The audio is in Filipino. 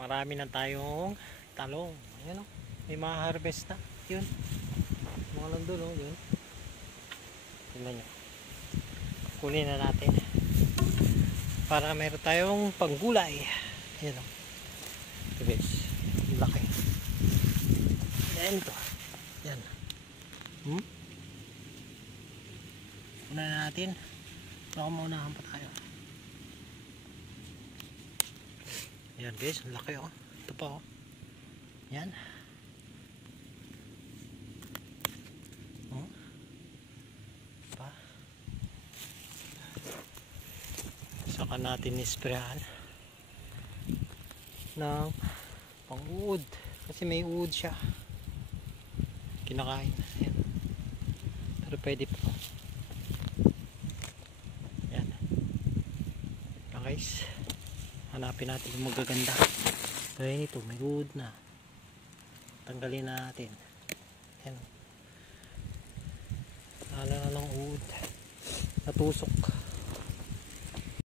Marami na tayong talong. Ayan o. May mga harvest na. Yun. Mga nandun o. Yun. Tingnan nyo. Kunin na natin. Para meron tayong panggulay. Ayan o. Guys. Laki. Ayan ito. Ayan. Una na natin. Baka maunahan pa tayo. Ayan guys, ang laki oh. Ito pa oh. Ayan. Oh. Pa. Saka natin isprayan ng pang-uod. Kasi may uod siya. Kinakain. Ayan. Pero pwede pa. Ayan. Ayan guys. Hanapin natin yung magaganda. Kaya nito, may wood na. Tanggalin na natin. Ayan. Nala na ng wood. Natusok.